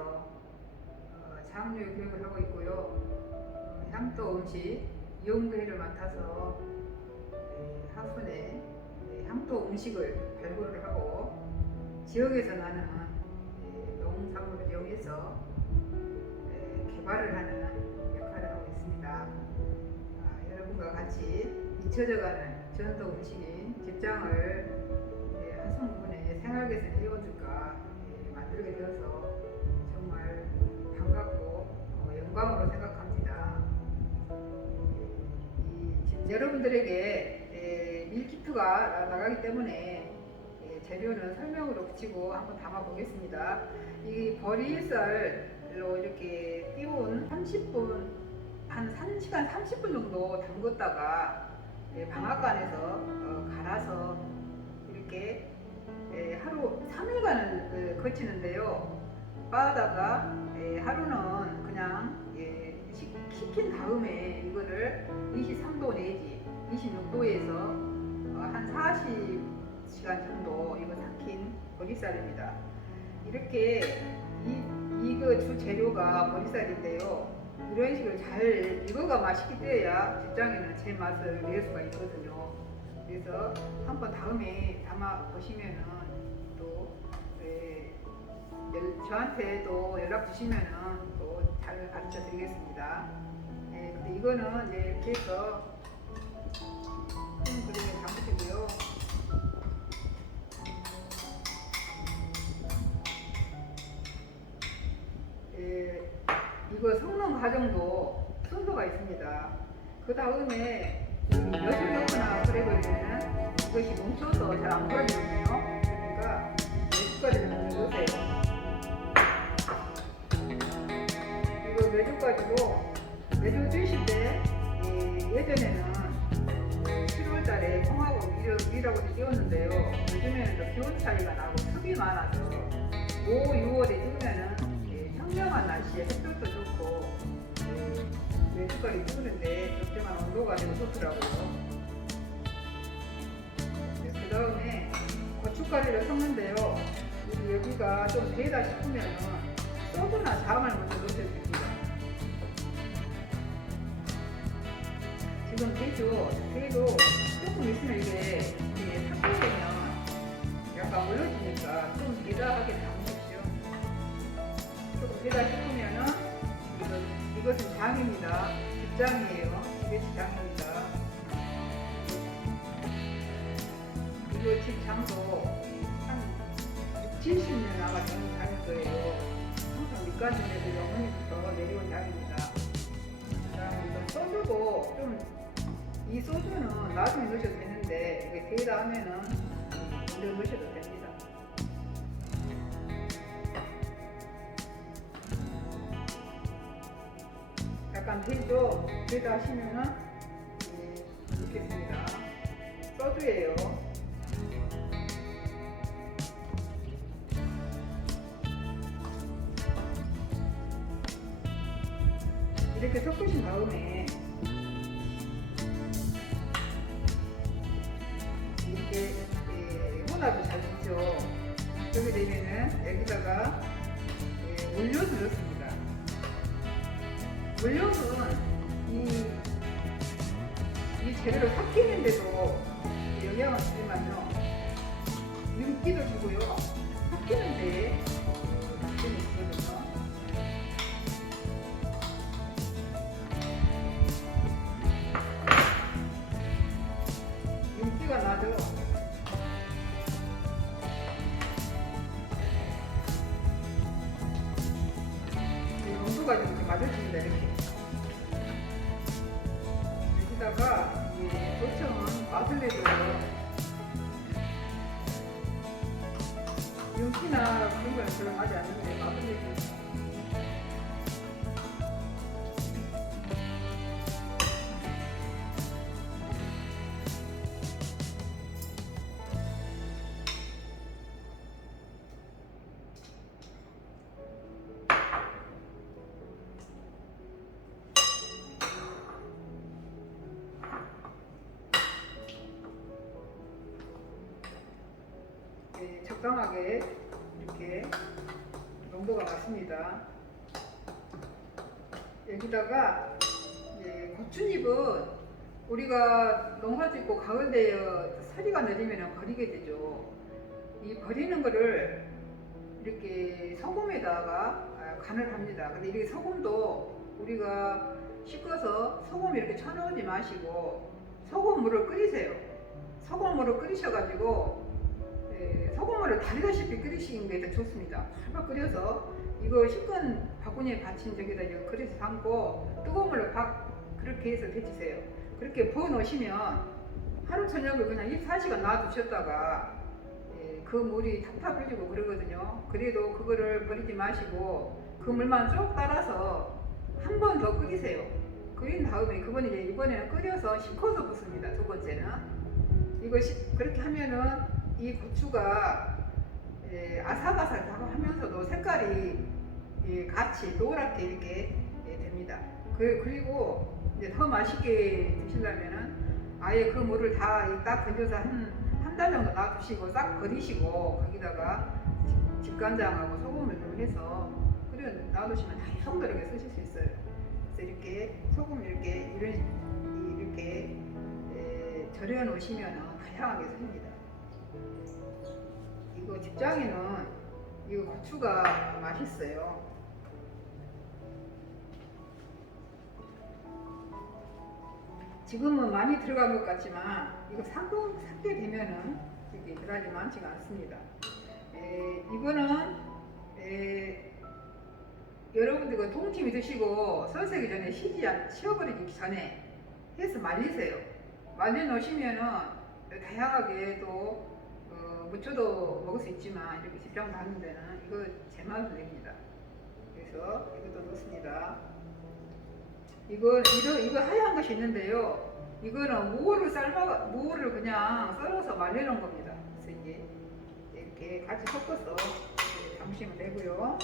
음식 학교에서 어, 장류 교육을 하고 있고요. 어, 향토 음식 연구회를 맡아서 네, 하순에 네, 향토 음식을 발굴을 하고 지역에서 나는 네, 농산물을 이용해서 네, 개발을 하는 역할을 하고 있습니다. 아, 여러분과 같이 잊혀져가는 전통 음식인 집장을 예, 하성군의 생활개선 예, 만들게 되어서 영광으로 생각합니다. 여러분들에게 예, 밀키트가 나- 나가기 때문에 예, 재료는 설명으로 붙이고 한번 담아 보겠습니다. 이 버리쌀로 이렇게 띄운 30분 한 1시간 30분 정도 담궜다가 예, 방앗간에서 어, 갈아서 이렇게 예, 하루 3일간을 거치는데요. 빠다가 예, 하루는 그냥 예, 식- 식힌 다음에 이거를 23도 내지 26도에서 어, 한 40시간 정도 이거 삭힌 보리쌀입니다. 이렇게 이, 이거 주 재료가 보리쌀인데요. 이런 식으로 잘 익어가 맛있게 떼야 직장에는 제 맛을 낼 수가 있거든요. 그래서 한번 다음에 담아 보시면은 또 예, 연- 저한테 또 연락 주시면은 또 잘 가르쳐 드리겠습니다. 예, 근데 이거는 이제 이렇게 해서 큰 그릇에 담으시고요. 예, 이거 섞는 과정도 순서가 있습니다. 그 다음에 몇을 넣거나 그래 버리면 이것이 뭉쳐서 잘안 버리거든요. 그러니까 몇 숟가락을 넣으세요. 이거 메주가지고 드실 때 예, 예전에는 7월 달에 콩하고 밀, 밀하고 띄웠는데요. 요즘에는 또 기온 차이가 나고 습이 많아서 5, 6월에 찍으면은 예, 청명한 날씨에 햇볕도 좋고 예, 메주가리 찍는데 적정한 온도가 되고 좋더라고요. 그 다음에 고춧가루를 섞는데요. 여기- 여기가 좀 되다 싶으면은 소주나 자음을 먼저 됩니다. 지금 되죠? 그래도 조금 있으면 이게 이게 삭히면 약간 올려지니까 좀 대다하게 담으십시오. 조금 되다 싶으면은 이것은 장입니다. 집장이에요. 이것이 장입니다. 이거 집 장도 한 70년 아마 되는 장일 거예요. 항상 밑가진 애들이 어머니부터 내려온 장입니다. 그다음에 이거 소주도 좀 이 소주는 나중에 넣으셔도 되는데 이게 하면은 먼저 넣으셔도 됩니다. 약간 되죠? 데이다 하시면은 예, 넣겠습니다. 소주예요. 이렇게 섞으신 다음에 예, 혼합이 잘 되죠. 그렇게 되면은 여기다가 예, 물엿을 넣습니다. 물엿은 이, 이 재료를 삭히는데도 영향을 주지만요. 윤기도 주고요. 삭히는데 별로 하지 않는데. 네, 적당하게 이렇게 농도 농도가 맞습니다. 여기다가 이제 고추잎은 우리가 농사 짓고 가을 되어 서리가 내리면 버리게 되죠. 이 버리는 거를 이렇게 소금에다가 아, 간을 합니다. 근데 이렇게 소금도 우리가 씻어서 소금 이렇게 쳐놓지 마시고 소금물을 끓이세요. 소금물을 끓이셔가지고 예, 소금물을 다리다시피 끓이시는 게 더 좋습니다. 팔팔 끓여서 이거 식은 바구니에 받친 저기다 이거 그릇에 담고 뜨거운 물로 박 그렇게 해서 데치세요. 그렇게 부어 놓으시면 하루 저녁을 그냥 24시간 놔두셨다가 예, 그 물이 탑탑해지고 그러거든요. 그래도 그거를 버리지 마시고 그 물만 쭉 따라서 한 번 더 끓이세요. 끓인 다음에 그건 이제 이번에는 끓여서 식혀서 붓습니다. 두 번째는 이거 식- 그렇게 하면은 이 고추가 예, 아삭아삭하면서도 색깔이 예, 같이 노랗게 이렇게 예, 됩니다. 그, 그리고 이제 더 맛있게 드시려면은 아예 그 물을 다딱 건져서 한 한 달 정도 놔두시고 싹 버리시고 거기다가 집- 집간장하고 소금을 좀 해서 끓여 놔두시면 다 성도하게 쓰실 수 있어요. 그래서 이렇게 소금 이렇게 이런 이렇게 예, 절여 놓으시면은 다양하게 쓰입니다. 이거 직장에는 이거 고추가 맛있어요. 지금은 많이 들어간 것 같지만 이거 삭고 삭게 되면은 이게 그다지 많지가 않습니다. 에, 이거는 에, 여러분들 그 동치미 드시고 설세기 전에 쉬지 않, 쉬어버리기 전에 해서 말리세요. 말려 놓으시면은 다양하게 또 어, 무쳐도 먹을 수 있지만 이렇게 직장 다는 데는 이거 제 맛을 냅니다. 그래서 이것도 넣습니다. 이거 이거 이거 하얀 것이 있는데요. 이거는 무를 삶아 무를 그냥 썰어서 말려놓은 겁니다. 그래서 이제 이렇게 같이 섞어서 이렇게 담으시면 되고요.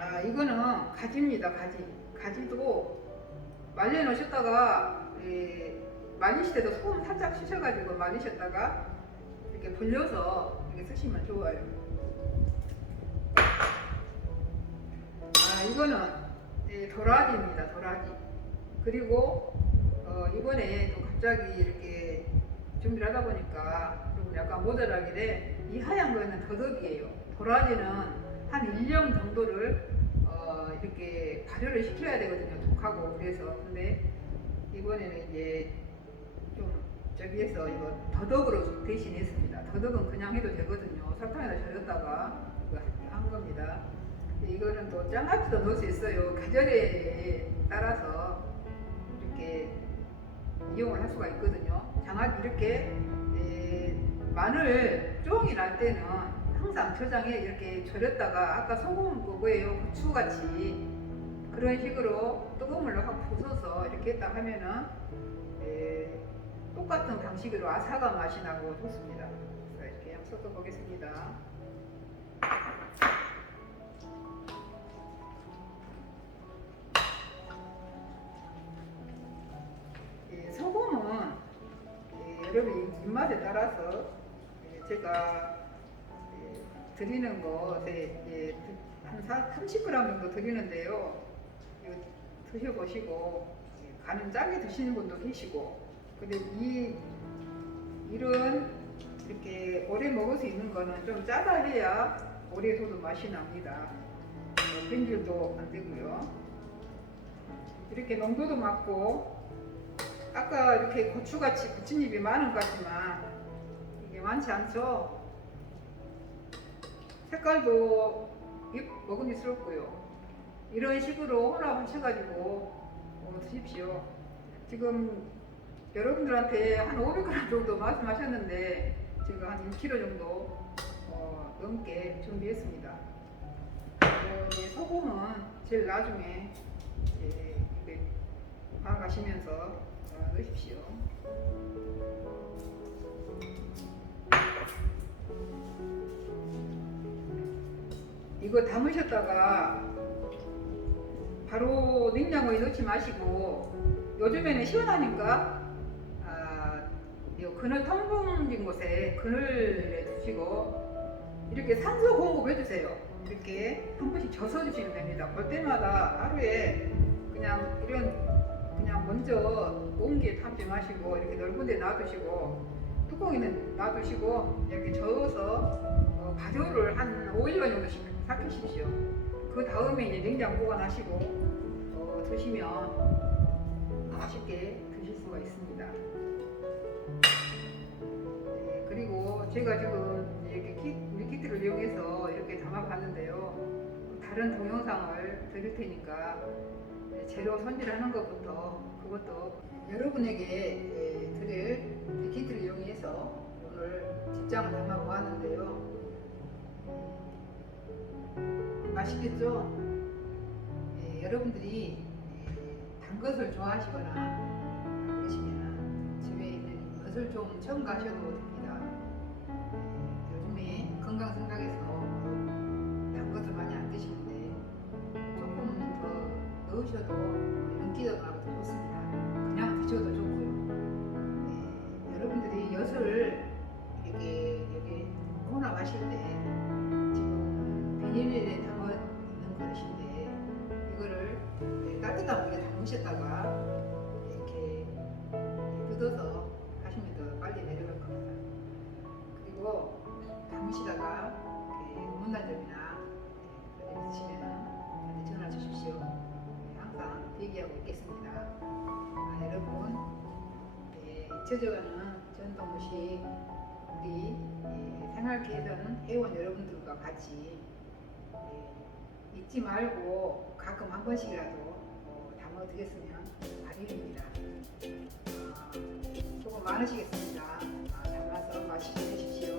아 이거는 가지입니다. 가지 가지도 말려 놓으셨다가 예, 말리실 때도 소금 살짝 씻어가지고 말리셨다가 이렇게 불려서 이렇게 쓰시면 좋아요. 아 이거는 예, 도라지입니다. 도라지. 그리고 어, 이번에 또 갑자기 이렇게 준비를 하다 보니까 좀 약간 모자라길래 이 하얀 거는 더덕이에요. 도라지는 한 1년 정도를 어, 이렇게 발효를 시켜야 되거든요. 독하고 그래서 근데 이번에는 이제 좀 저기에서 이거 더덕으로 대신했습니다. 더덕은 그냥 해도 되거든요. 설탕에다 절였다가 한 겁니다. 이거는 또 장아찌도 넣을 수 있어요. 계절에 따라서 이렇게 이용을 할 수가 있거든요. 장아찌 이렇게 에, 마늘 쫑이 날 때는 항상 저장에 이렇게 절였다가 아까 소금 그거예요. 고추같이 그런 식으로 뜨거운 물로 확 부숴서 이렇게 딱 하면은 에, 똑같은 방식으로 아삭한 맛이 나고 좋습니다. 그래서 이렇게 한번 섞어 보겠습니다. 예, 소금은 예, 여러분 입맛에 따라서 예, 제가 예, 드리는 것에 예, 한 사- 30g 정도 드리는데요. 드셔보시고 예, 간은 짜게 드시는 분도 계시고 근데 이 이런 이렇게 오래 먹을 수 있는 거는 좀 짜다 해야 오래 둬도 맛이 납니다. 어, 변질도 안 되고요. 이렇게 농도도 맞고 아까 이렇게 고추같이 부침잎이 많은 것 같지만 이게 많지 않죠? 색깔도 입 먹음직스럽고요. 이런 식으로 혼합하셔가지고 어, 드십시오. 지금 여러분들한테 한 500g 정도 말씀하셨는데 제가 한 1kg 정도 어, 넘게 준비했습니다. 어, 이 소금은 제일 나중에 예, 이렇게 가시면서 어, 넣으십시오. 이거 담으셨다가 바로 냉장고에 넣지 마시고 요즘에는 시원하니까 그늘 통풍진 곳에 그늘에 두시고 이렇게 산소 공급 해 주세요. 이렇게 한 번씩 젖어 주시면 됩니다. 볼 때마다 하루에 그냥 이런 그냥 먼저 온기에 탑재 마시고 이렇게 넓은 데 놔두시고 뚜껑에는 놔두시고 이렇게 저어서 어, 발효를 한 5일간 정도씩 삭히십시오. 그 다음에 이제 냉장 보관하시고 어, 드시면 맛있게 드실 수가 있습니다. 제가 지금 이렇게 키, 밀키트를 이용해서 이렇게 담아봤는데요. 다른 동영상을 드릴 테니까 네, 재료 손질하는 것부터 그것도 여러분에게 예, 드릴 밀키트를 이용해서 오늘 직장을 담아보았는데요. 음, 맛있겠죠? 예, 여러분들이 예, 단 것을 좋아하시거나 그러시면 집에 있는 것을 좀 첨가하셔도 됩니다. 뜯어서 하시면 더 빨리 내려갈 겁니다. 그리고 담으시다가 이렇게 드시면 저한테 전화 주십시오. 네, 항상 대기하고 있겠습니다. 아, 여러분 네, 잊혀져가는 전통 음식 우리 예, 생활 개선 회원 여러분들과 같이 예, 잊지 말고 가끔 한 번씩이라도 어, 담아드렸으면 바람입니다. 많으시겠습니다. 아, 담아서 맛있게 드십시오.